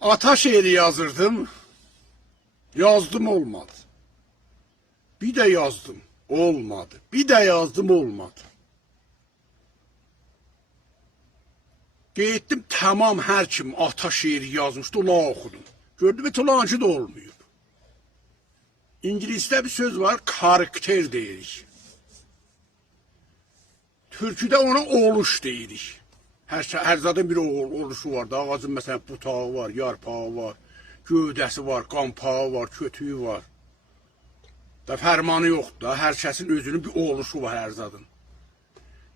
Ata şeiri yazırdım. Yazdım olmadı. Bir de yazdım olmadı. Bir de yazdım olmadı. Gittim tamam her kim ata şeiri yazmıştı ona okudum. Gördüm etolancı da olmuyor. İngilizce bir söz var karakter deyirik. Türküde ona oluş deyirik. Her zaten bir oluşu var. Ağacın mesela butağı var, yarpağı var, gövdəsi var, qampağı var, kötüyü var. Da fərmanı yoxdur da. Hər kəsin özünün bir oluşu var hər zadın.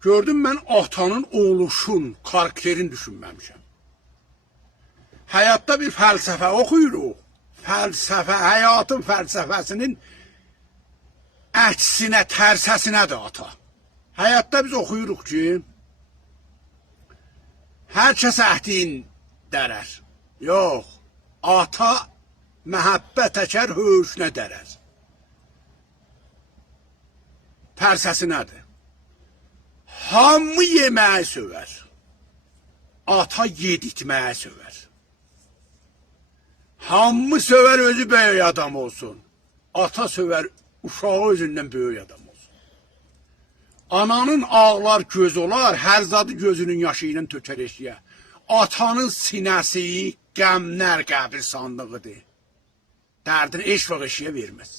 Gördüm mən atanın oluşun, karakterini düşünməmişəm. Həyatda bir fəlsəfə oxuyuruq. Fəlsəfə, həyatın fəlsəfəsinin əksinə, tərsəsinədir ata. Həyatda biz oxuyuruq ki, hər kəs əhdin dərər. Yox, ata məhəbbət əkər, höşünə dərər. Tərsəsinədir. Hamı yeməyi sövər. Ata yedirtməyi sövər. Hamı sövər özü böyük adam olsun. Ata sövər uşağı özündən böyük adam olsun. Ananın ağlar göz olar, hər zadı gözünün yaşı ilə tökər eşiyə. Atanın sinəsi qəmlər qəbir sandığıdır. Dərdini heç vaxt eşiyə verməz.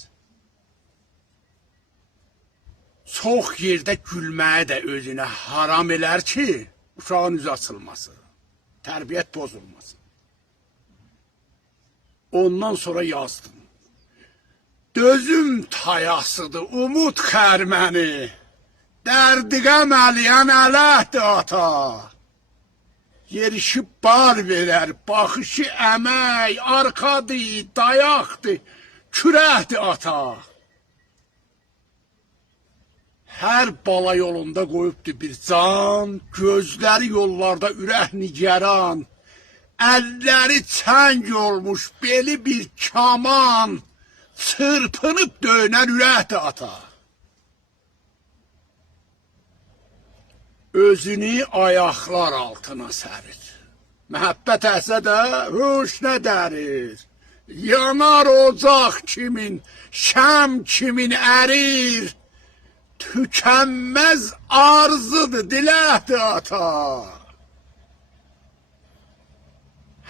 Çox yerdə gülməyi də özünə haram elər ki, uşağın üzü açılmasın, tərbiyyət bozulmasın. Ondan sonra yazdım. Dözüm tayasıdır, umut xərməni, dərdiqəm əliyən ələhdir ata. Yerişib bar verər, baxışı əmək, arxadır, dayaqdır, kürəkdir ata. Hər bala yolunda qoyubdur bir can, gözləri yollarda ürək nigaran, əlləri çəng olmuş beli bir kaman, çırpınıb dönər ürəkdir ata. Özünü ayaqlar altına sərir, məhəbbət əhsə də höşnə dərir. Yanar ocaq kimin, şəm kimin ərir, tükənməz arzıdır, diləkdir ata.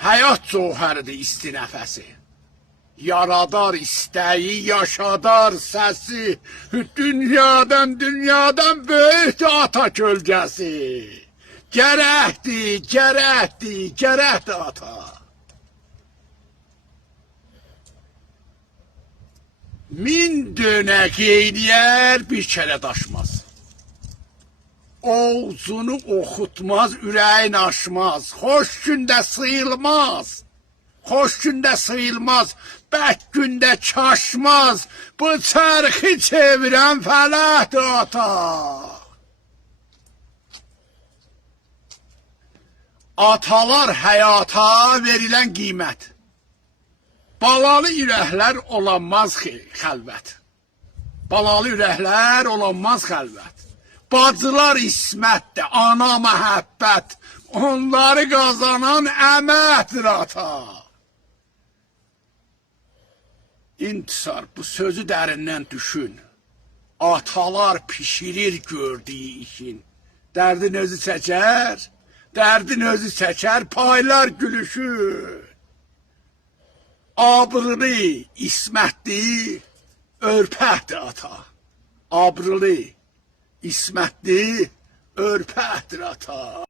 Həyat cövhəridir isti nəfəsi. Yaradar istəyi, yaşadar səsi. Dünyadan böyükdür ata kölgəsi. Gərəkdir ata. Min dönə qeyliyər bir kərə daşmaz. Oğzunu oxutmaz, ürəyin aşmaz. Xoş gündə sıyılmaz, bək gündə çaşmaz. Bu çərxi çevirən fələhdir ata. Atalar həyata verilən qiymət. Balalı ürəklər olanmaz xəlvət. Balalı ürəklər olanmaz xəlvət. Bacılar ismətdir, ana məhəbbət. Onları qazanan əməkdir ata. İntisar, bu sözü dərindən düşün. Atalar pişirir gördüyü işin. Dərdin özü çəkər, paylar gülüşür. Abrılı ismətli örpəkdir ata. Abrılı ismətli örpəkdir ata.